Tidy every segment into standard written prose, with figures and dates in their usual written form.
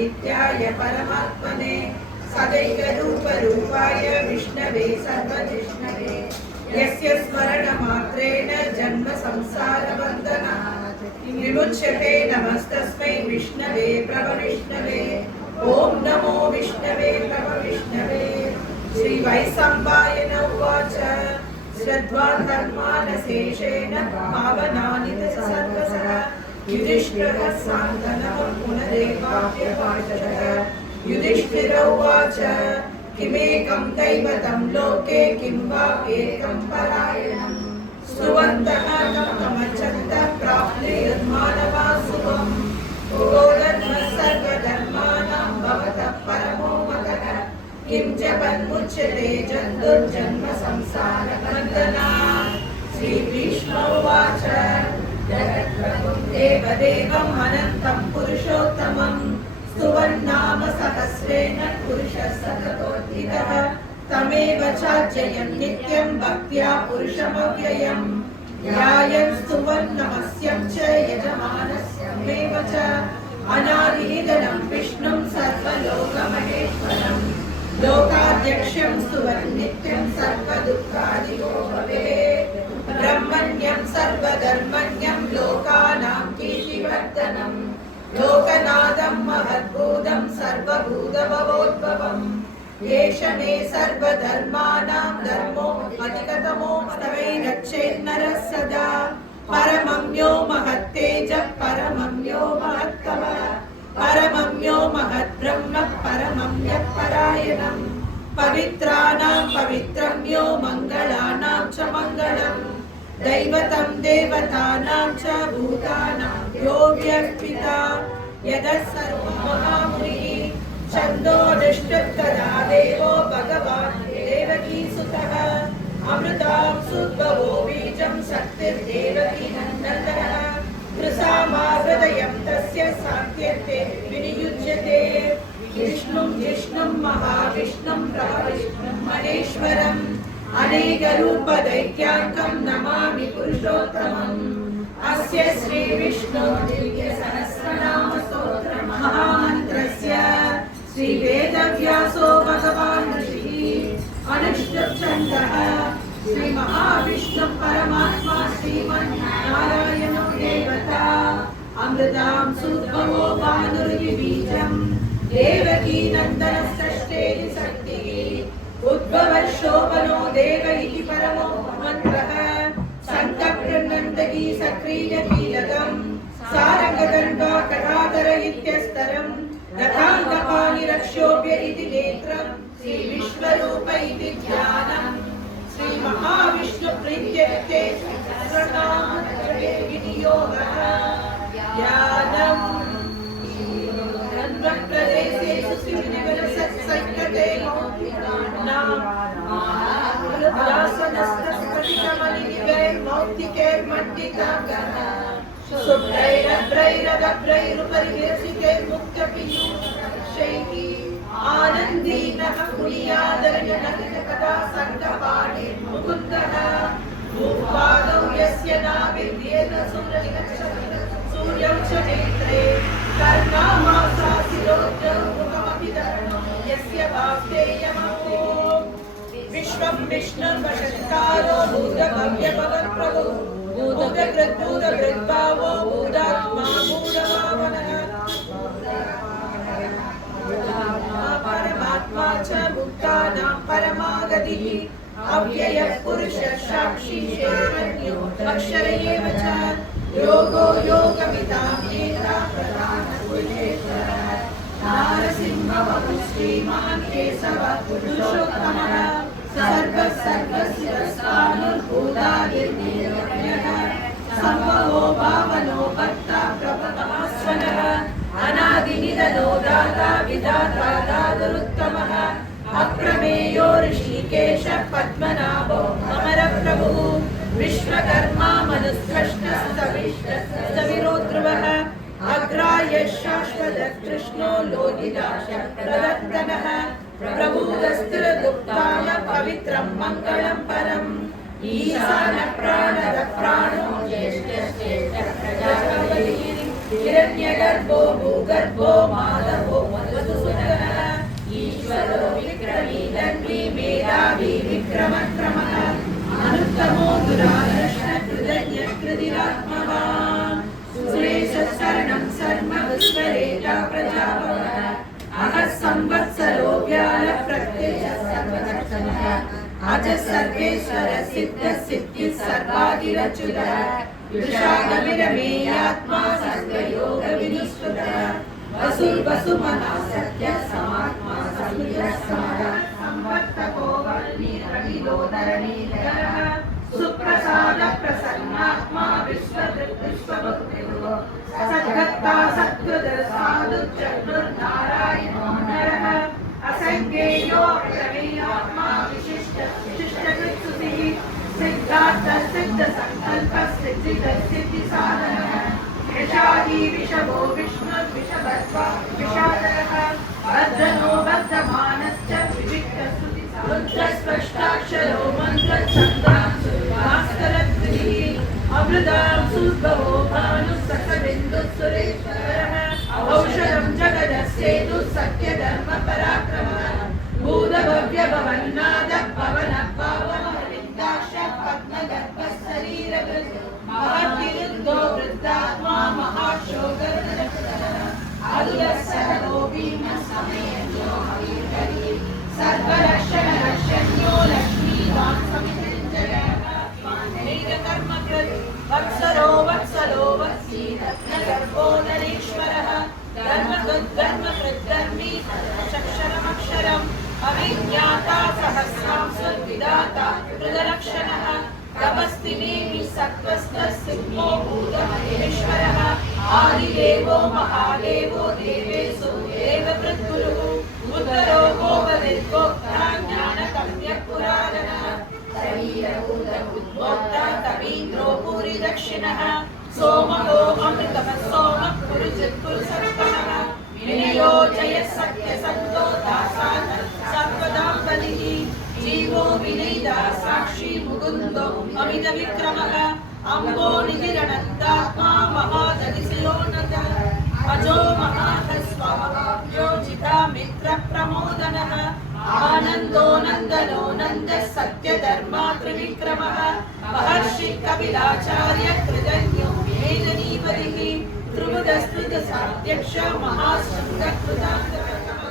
नित्याय परमात्मने सदैकरूपरूपाय विष्णवे सर्वजिष्णवे यस्य स्मरणमात्रेण जन्म संसारबन्धनात् विमुच्यते नमस्तस्मै विष्णवे प्रभविष्णवे ॐ नमो विष्णवे प्रभविष्णवे। श्री वैशम्पायन उवाच श्रद्धा धर्मानशेषेण पावनानि सर्वशः युधिष्ठिरः सान्त्वनं पुनरेवाप्यभाषत। युधिष्ठिर उवाच किमेकं दैवतं लोके किं वा एकं परायणम् स्तुवन्तः तमचन्तः प्राप्नुर्मानवा शुभम् गोधर्मः सर्वधर्माणां भवतः परमो मतः किं च वन्मुच्यते जन्तुर्जन्म संसारबन्धनात्। श्रीकृष्ण उवाच जगत्प्रभुं देवदेवम् अनन्तं पुरुषोत्तमं स्तुवन्नाम सहस्रेण पुरुषः सततोत्थितः तमेव चार्चयन् नित्यं भक्त्या पुरुषमव्ययम् ध्यायन् स्तुवन् नमस्यं च यजमानस्यमेव च अनादिनिधनं विष्णुं सर्वलोकमहेश्वरम् लोकाध्यक्षं स्तुवन् नित्यं सर्वदुःखादिको भवेत् ब्रह्मण्यं सर्वधर्मण्यं लोकानां कीर्तिवर्धनम् लोकनाथं महद्भूतं सर्वभूतभवोद्भवम् एष मे सर्वधर्माणां धर्मो अधिकतमो मनवैरक्षेन्नरः सदा परमं यो महत्तेजः परमं यो महत्तमः परमं यो महद्ब्रह्म परमं यः परायणम् पवित्राणां पवित्रं यो मङ्गलानां च मङ्गलम् दैवतं देवतानां च भूतानां यो व्यक्तिता यदः सर्वमहामुनिः छन्दोनिष्ठस्तदा देवो भगवान् देवकीसुतः अमृतां सुद्भवो बीजं शक्तिर्देवकी नन्दनः कृसामा हृदयं तस्य सात्यर्थे विनियुज्यते विष्णुं जिष्णुं महाविष्णुं प्रविष्णुं महेश्वरम् अनेकरूपदैत्याङ्कं नमामि पुरुषोत्तमम् अस्य श्रीविष्णु दिव्यसहस्रनामस्तोत्रं महामन्त्रस्य श्रीवेदव्यासो भगवान् ऋषिः अनुष्टुप्छन्दः श्रीमहाविष्णु परमात्मा श्रीमन्नारायणो देवता अमृतां सुद्भवो भानुर्विबीजं देवकी नन्दनषष्ठेति शक्तिः उद्भवशोभनो देव इति परमो मन्त्रः शङ्खप्रनन्दकी सक्रीयकीलकं सारङ्गदण्डा कटाधर इत्यस्तरम् रथाङ्गपाणि रक्षोभ्य इति नेत्रं श्रीविश्वरूप इति ध्यानम् श्रीमहाविष्णुप्रीत्यर्थे सहस्रनामत्रये विनियोगः ध्यानम् प्रदेशेषु शिवनिवलसत्सङ्गते मौक्तिकैर्मण्डिताङ्गः शुभ्रैरभ्रैरदभ्रैरुपरि विरसितैर्मुक्तपीयूषैः आनन्दीनः कुर्यादर्यनः कदा सङ्गपाणिर्मुकुन्दः भूपादौ यस्य नाभिर्येन सूर्यं च नेत्रे कर्णामासासिरोद्रौ मुखमपि धरणो यस्य वाग्देयमहो विश्वं विष्णुर्वशङ्कारो भूतभव्यभवत्प्रभुः भूतकृद्भूतभृद्भावो भूतात्मा भूतभावनः परमात्मा च भूतानां परमागतिः अव्ययः पुरुषः साक्षी चैतन्यो अक्षर एव च योगो योगविदां नेता प्रधानपुरुषेश्वरः नारसिंहवपुः श्रीमान् केशवः पुरुषोत्तमः सर्वशिरस्कानुर्भूतादिर्निर्यः सम्भवो भावनो भक्ता प्रभवस्वनः अनादिनिधनो दाता विधाता दातुरुत्तमः अप्रमेयो ऋषिकेश पद्मनाभो अमरप्रभुः विश्वकर्मा मनुस्पृष्टस्तविरो ध्रुवः अग्राह्य शाश्वतः कृष्णो लोहिताक्ष प्रदत्तनः प्रभुदस्थिरगुप्ताय पवित्रं मङ्गलं परम् ईशान प्राणद प्राणो ज्येष्ठश्चेष्ठः प्रजापतिः हिरण्यगर्भो भूगर्भो माधवो राज सर्वेश्वर सिद्ध सिद्धि सर्वादिरच्युतः विशालविरमेयात्मा सर्वयोग विनिष्ठुतः वसुर्वसुमना सत्य समात्मा सर्वसमः संवर्तको वर्णिरविलोदरणीधरः सुप्रसाद प्रसन्नात्मा विश्वभक्तिर्भो सद्गत्ता सत्कृतसाधु चतुर्नारायणो नरः असंज्ञेयो प्रमेयात्मा विशिष्टकृत्सुतिः सिद्धार्थ सिद्ध संकल्प सिद्धि साधनः यशादी विषभो विष्णुर्विषभत्वा विषादरः बद्धनो बद्धमानश्च विविक्तस्तुति रुद्रस्पष्टाक्षरो मन्त्रच्छन्दांशुभास्करद्विः अमृतां सुद्भवो भानुसखबिन्दुसुरेश्वरः औषधं जगदस्येतु सत्यधर्मपराक्रमः भूतभव्यभवन्नादः पवनः पावनः पद्मगर्भशरीरवृत् महद्विरुद्धो वृद्धात्मा महाशोकर्णः अदुलसहलोभीमसमयन्यो हविर्हरि सर्वरक्षणरक्षण्यो लक्ष्मीवान् समितिञ्जयः कर्मकृत् वत्सरो वत्सलो वत्सी रत्नगर्भो नरेश्वरः धर्मकृद्धर्मी अक्षरमक्षरम् अविज्ञाता सहस्रांशुर्विधाता कृतरक्षणः तपस्तिनेमि सत्त्वस्तसिंहो भूतमहेश्वरः आदिदेवो महादेवो देवेषु देववृद्गुरुः उत्तरो गोपविद्गोक्ता ज्ञानगम्यपुराणः शरीरभूतभूद्भोक्ता कवीन्द्रो भूरि दक्षिणः सोमो अमृतः सोमः पुरुषत्पुरुषत्तमः विनयो जय सत्यसन्तो दासान् सर्वदां बलिः जीवो विनयिता साक्षी मुकुन्दो अमित विक्रमः अम्बो निधिरणन्तात्मा महादधिशिरोन्नतः अजो महाहस्वयोजिता मित्र प्रमोदनः आनन्दो नन्दनो नन्दः सत्यधर्मा त्रिविक्रमः महर्षि कपिलाचार्य कृतज्ञो मेदिनीपतिः त्रिभुजस्त्रिदशाध्यक्ष महाशृङ्गकृतान्तकः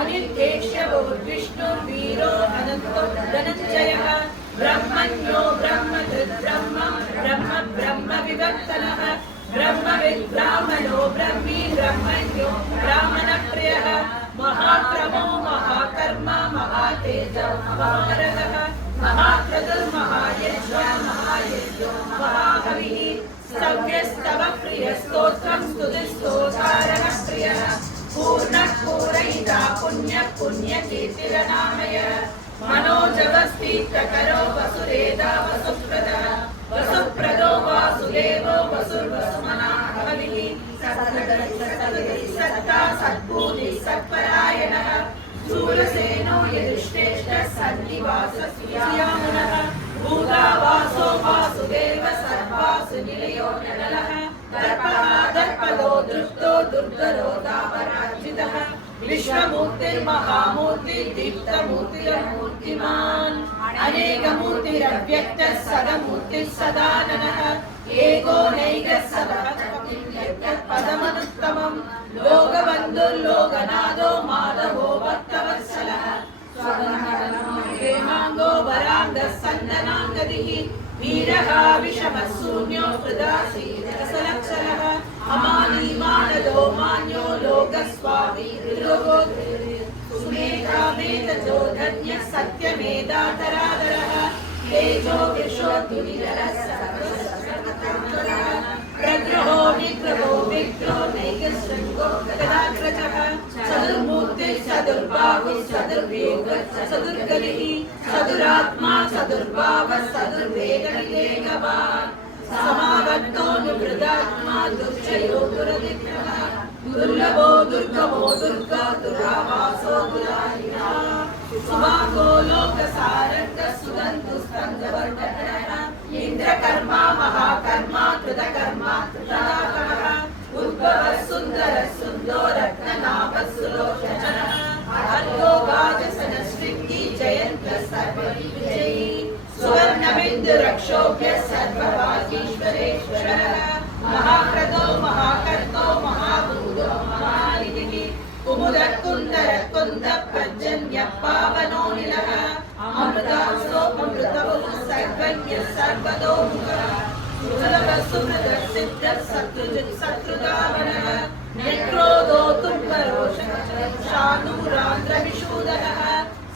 अनिर्देश्यवो विष्णुर्वीरो अनन्तो धनञ्जयः ब्रह्मण्यो ब्रह्मकृत् ब्रह्म ब्रह्म ब्रह्म विवर्तनः ब्रह्मविद् ब्राह्मणो ब्रह्मी ब्रह्मण्यो ब्राह्मणप्रियः महाक्रमो महाकर्म महातेजो महारहः महाक्रतुर्महायज्ञो महायज्ञो महाहविः सव्यस्तव प्रियस्तोत्रं स्तुतिस्तोतारः प्रियः पूर्णः पूरयिता पुण्यः पुण्यकीर्तिरनामयः मनोजवस्तीर्थकरो वसुरेधा वसुप्रदः वसुप्रदो वासुदेवो वसुर्वसुमना हविः सत्ता सद्बुद्धिः सत्परायणः शूरसेनो यजुष्टेष्ठः सन्निवासः भूतावासो वासुदेव सर्वासु निलयो नलः दर्पः दर्पदो दृष्टो दुर्धरो दावरार्जितः विश्वमूर्तिर्महामूर्तिर्दीप्तमूर्तिर्मूर्तिमान् अनेकमूर्तिरव्यक्तः सदमूर्तिः सदाननः एको नैकः पदमनुत्तमम् लोकबन्धुर्लोकनाथो माधवो भक्तवत्सलः प्रेमाङ्गो वराङ्गः सन्दनाङ्गदिः वीरः विषमः शून्यो हृदासीरसलक्षलः अमानी मानदो मान्यो लोकस्वामी सुमेधा मेधजो धन्यः सत्यमेधातरादरः तेजो विश्वोद्युनिरः प्रग्रहो निग्रहो विग्रहो नैकशृङ्गो गदाग्रजः चतुर्मूर्तिः चतुर्बाहुः चतुर्व्यूहः चतुर्गलिः चतुरात्मा चतुर्भावः चतुर्वेदनिवेगवान् समावर्तोऽनुवृदात्मा दुर्जयो दुरधिग्रहः दुर्लभो दुर्गमो दुर्गा दुरावासो दुराहिनः सुभागो लोकसारङ्गः सुगन्धुस्तङ्गवर्धनः इन्द्रकर्मा महाकर्मा कृतकर्मा कृताकरः उद्भवः सुन्दरः सुन्दो रत्ननाभः सुलोचनः अर्को वाजसनशृङ्गी जयन्तः सर्वविजयी सुवर्णबिन्दुरक्षोभ्यः सर्वभागीश्वरेश्वरः महाक्रतो महाकर्तो महाभूतो महानिधिः कुमुदः कुन्दरः कुन्दः पर्जन्यः पावनो निलः अमृतांसो नूरान्द्रविशूदनः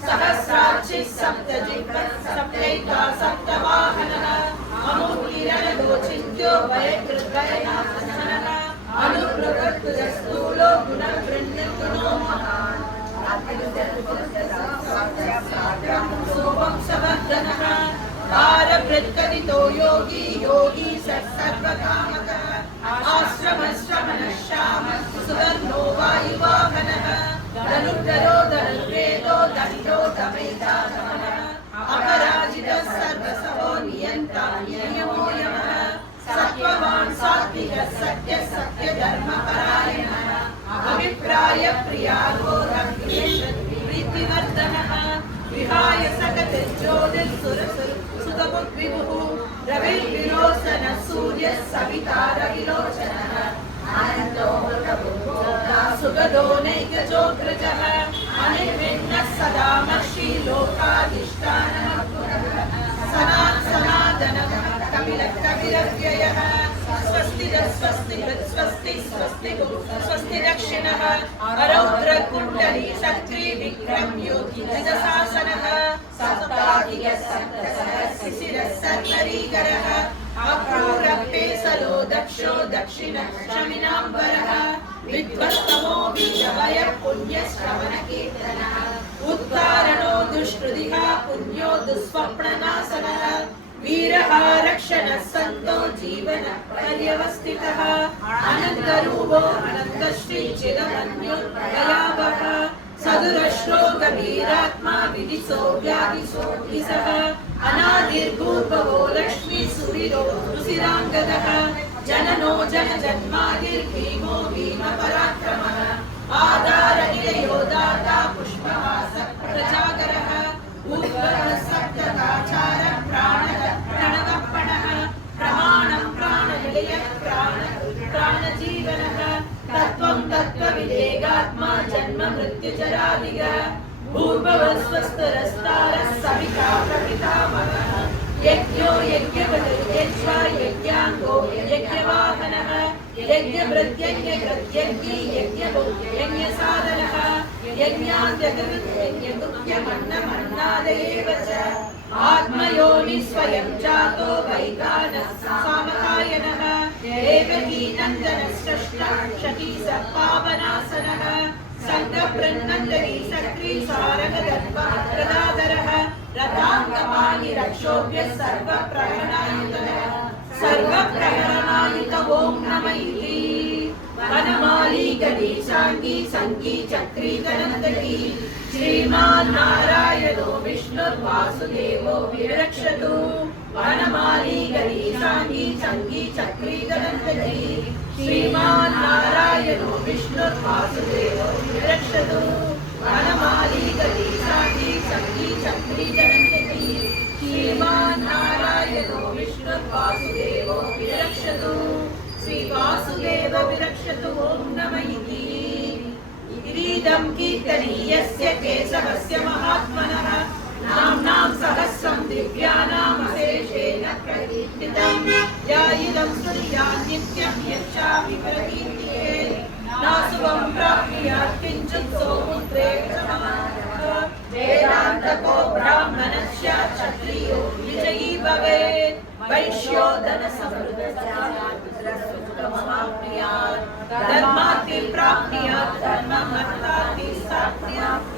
सहस्राक्षिः सप्तजिह्वः सप्तैका सप्तवाहनः अमुकीरणदोचिन्त्यो भयकृद्भयनाशनः अनुप्रवृत्तस्थूलो गुणवृन्निर्गुणो महान् सोमंसवर्धनः भारभृत्कथितो योगी योगी सर्वकामकः आश्रमश्रमणश्यामः सुवर्णो वायुवाहनः धनुर्धरो धनुर्वेदो दण्डो दमैतानः अपराजितः सर्वसहो नियन्ता नियमो यमः सत्त्ववान् सात्विकः सत्यः सत्यधर्मपरायणः अभिप्राय प्रियागो प्रीतिवर्धनः विहाय सकतिर्ज्योतिर्सुरसुतमुद्विभुः रविर्विलोचनः सूर्यः सविता रविलोचनः आनन्दो सुगदो नैकजोग्रजः अनिर्विण्णः सदा मक्षी लोकाधिष्ठानः सनातनः कपिलव्ययः स्वस्ति स्वस्ति स्वस्ति स्वस्ति स्वस्ति दक्षिणः अरौद्रकुण्डली सक्री विक्रम योगी निदशासनः शिशिरः सर्वरीकरः अक्रूरपेसलो दक्षो दक्षिणः शमिनाम्बरः विद्वत्तमो बीजवयः पुण्यश्रवणकीर्तनः उत्तारणो दुष्कृतिः पुण्यो दुःस्वप्ननाशनः वीरः रक्षणः सन्तो जीवन पर्यवस्थितः अनन्तरूपो अनन्तश्री चिदमन्योदयावः सदुरश्रो गभीरात्मा विदिशो व्यादिशो दिशः अनादिर्भूर्भवो लक्ष्मी सुरिरो रुचिराङ्गदः जननो जनजन्मादिर्भीमो भीमपराक्रमः आधारनिलयो दाता पुष्पवासः प्रजागरः उद्भवः सप्तकाचारः प्राणः प्रणतपणः प्रमाणं प्राणनिलयः प्राणजीवनः तत्त्वं तत्त्वविवेगात्मा जन्म मृत्युजरादिगः भूर्भुवः स्वस्तरस्तारः सविता प्रपितामहः यज्ञो यज्ञपतिर्यज्वा यज्ञाङ्गो यज्ञवाहनः यज्ञभृत्यज्ञकृत्यज्ञी यज्ञसाधनः यज्ञाद्यगुह्यमन्नमन्नादयेव च आत्मयोनि स्वयं जातो वैतानः सामकायनः देवकी नन्दनश्रेष्ठी पावनासनः सङ्गप्रनन्दनी सक्री सारगदर्पदाधरः रथाङ्गपाणि रक्षोभ्यः सर्वप्रहरणायुत ॐ नम इति वनमाली गणेशाङ्गी सङ्गी चक्री गणन्दकी श्रीमान्नारायणो विष्णुर्वासुदेवो विरक्षतु वनमाली गणेशाङ्गी सङ्गी चक्री गणन्दकी श्रीमान्नारायणो विष्णुर्वासुदेवो विरक्षतु वनमाली गणेशाङ्गी सङ्गी चक्री गणन्दकी श्रीमान्नारायणो विष्णुर्वासुदेवो विरक्षतु श्री वासुदेव विरक्षतु ॐ नम इति इदं कीर्तनीयस्य केशवस्य महात्मनः नाम्नां सहस्रं दिव्यानामशेषेण प्रकीर्तितं या इदं स्तुत्यान् नित्यं यच्छामि प्रकीर्तिये नासुवं प्राप्नुयात् किञ्चित् सौपुत्रे वेदान्तको ब्राह्मणस्य क्षत्रियो विजयी भवेत् वैश्यो धनसमृद्धमाप्नुयात् धर्मार्थे प्राप्नुयात् धर्ममर्थार्थे प्राप्नुयात्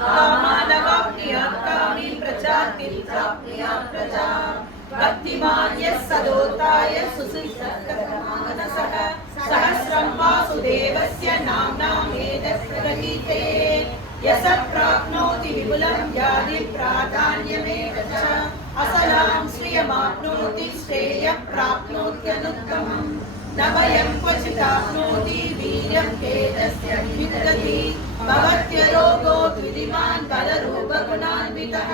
कामानवाप्नुयात् कामी प्रजाति प्राप्नुयात् प्रजा भक्तिमान् यः सदोताय सुशिष्टकर्मानसः सहस्रं वासुदेवस्य नाम्नामेतत् प्रकीर्ते यसत् प्राप्नोति विपुलं यादि प्राधान्यमेव च असलां श्रियमाप्नोति श्रेयः प्राप्नोत्यनुत्तमम् न वयं क्वचिदाप्नोति वीर्यं केतस्य विद्यति भवत्यरोगो द्विधिमान् बलरूपगुणान्वितः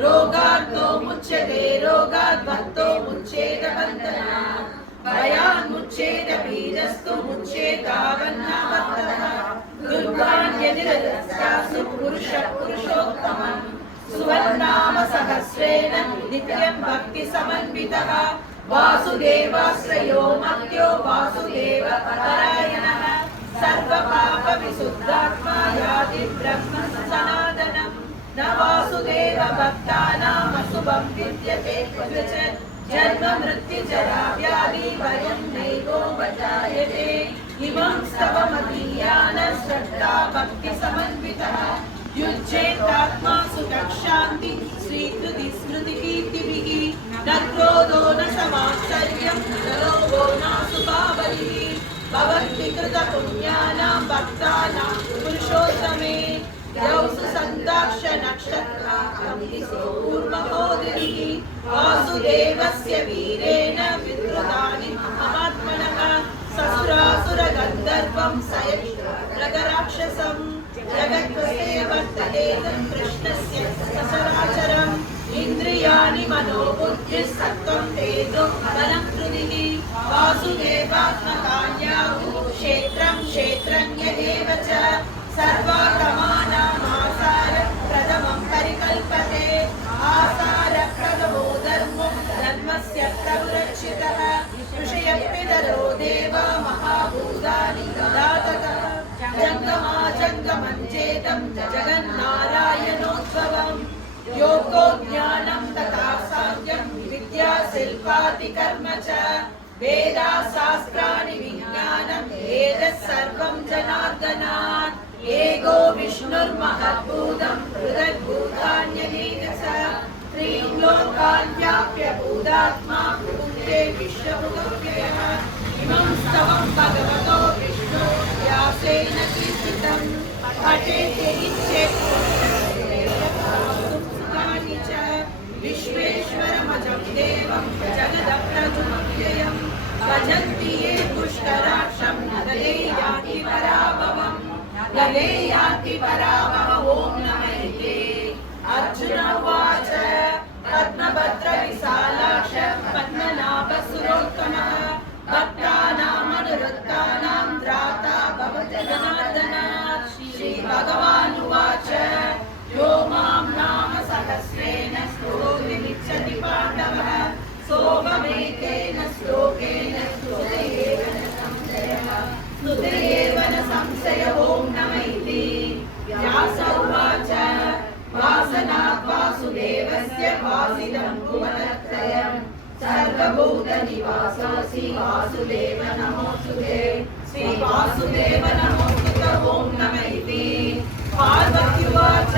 रोगार्तो मुच्यते रोगाद्भक्तो मुच्येत बन्धनात् भयान् मुच्येत बीजस्तु मुच्येतावन्नावर्तः दुर्गान्यनिरस्यासु पुरुषोत्तमम् सुवर्णाम सहस्रेण नित्यं भक्ति समन्वितः वासुदेवाश्रयो मर्त्यो वासुदेव परायणः सर्वपाप विशुद्धात्मा ब्रह्म सनातनम् न वासुदेव भक्तानाम् अशुभं विद्यते क्वचित् जन्म मृत्युजरा व्याधि भयं नैवोपजायते इमं स्तवमदीयान श्रद्धा भक्ति समन्वितः युज्येतात्मा सुखशान्ति श्रीकृति स्मृतिकीर्तिभिः न क्रोधो न समाश्चर्यं न लोभो न सुखावलिः भवन्ति कृतपुण्यानां भक्तानां पुरुषोत्तमे यौसु सन्दाक्ष नक्षत्राकूर्महोदिः वासुदेवस्य वीरेण विद्रुतानि महात्मनः ससुरासुरगन्धर्वं सयक्षराक्षसं जगत्वसे वर्ततेदं कृष्णस्य सचराचरम् इन्द्रियाणि मनोबुद्धिः सत्त्वं तेजो बलं हृदिः वासुदेवात्मकान्याहुः क्षेत्रं क्षेत्रज्ञ एव च सर्वागमानामासार प्रथमं परिकल्पते आसार प्रथमो धर्मो धर्मस्य प्रवृक्षितः ऋषयप्यदरो देव महाभूतानि ददातकः जङ्गमा जङ्गमं चेदं जगन्नारायणोद्भवम् योगो ज्ञानं तथा साध्यं विद्या शिल्पादिकर्म च वेदा शास्त्राणि विज्ञानं एतत् सर्वं जनार्दनात् एको विष्णुर्महद्भूतं पृथग्भूतान्यनेक च त्रीन् लोकान् व्याप्य भूतात्मा भूते विश्वभुगव्ययः इमं स्तवं भगवतो विष्णो व्यासेन कीर्तितं पठेते इच्छेत् सुखानि च विश्वेश्वरमजं देवं जगदप्रभुमव्ययम् भजन्ति ये पुष्कराक्षं नगरे याति पराभवम् गले याति पराभव ॐ नमैते अर्जुन उवाच पद्मभद्र विशालाक्ष पद्मनाभसुरोत्तमः भक्तानामनुरक्तानां त्राता भवति जनार्दनात् श्रीभगवान् उवाच यो मां नाम सहस्रेण स्तोतुमिच्छति पाण्डवः सोममेकेन श्लोकेन स्तुते एव न संशय ॐ नमैति व्यास उवाच वासनात् वासुदेवस्य वासितं भुवनत्रयम् सर्वभूतनिवासोऽसि वासुदेव नमोऽस्तुते श्री वासुदेव नमोऽस्तुते ॐ नमैति पार्वती उवाच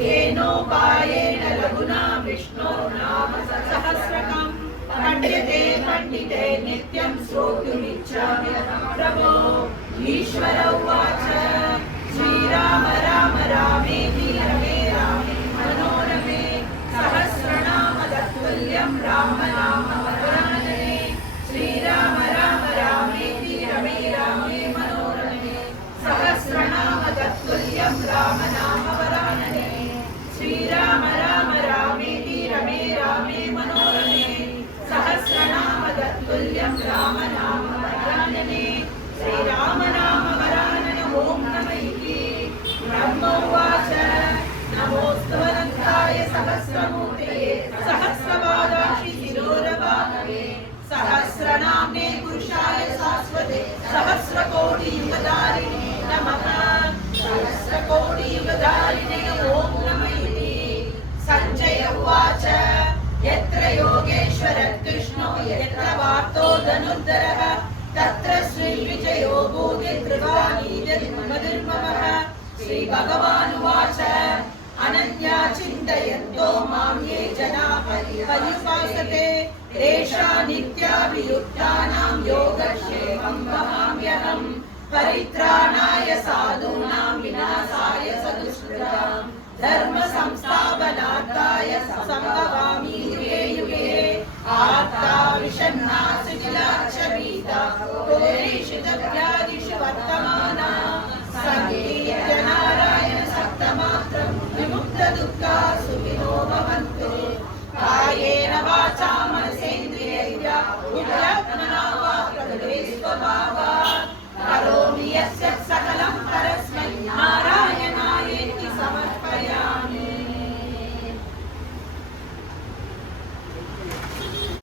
केनोपायेन लघुना विष्णो नाम सहस्रकम् पठ्यते पण्डिते नित्यं श्रोतुमिच्छामि प्रभो ईश्वर उवाच श्रीराम राम रामेति रमे रामे मनोरमे सहस्रनाम तत्तुल्यं राम नाम वरानने श्रीराम राम रामेति रमे रामे मनोरमे सहस्रनाम तत्तुल्यं राम नाम वरानने श्रीराम राम रामेति रमे रामे मनोरमे सहस्रनाम तत्तुल्यं राम नाम वरानने श्रीराम नाम वरानने ॐ नमैति ब्रह्म उवाच नमोऽस्तु अनन्ताय सहस्रमूर्तये सहस्रपादाक्षि शिरोरभागवे सहस्रनाम्ने पुरुषाय शाश्वते सहस्रकोटियुगधारिणे नमः सहस्रकोटियुगधारिणे ॐ नमैति सञ्जय उवाच यत्र योगेश्वरः कृष्णो यत्र वार्तो धनुर्धरः तत्र श्रीविजयो भूतिर्ध्रुवानीतिर्मधुर्ममः श्रीभगवान् उवाच अनन्या चिन्तयन्तो मां ये जनाः पर्युपासते तेषां नित्याभियुक्तानां योगक्षेमं वहाम्यहम् परित्राणाय साधूनां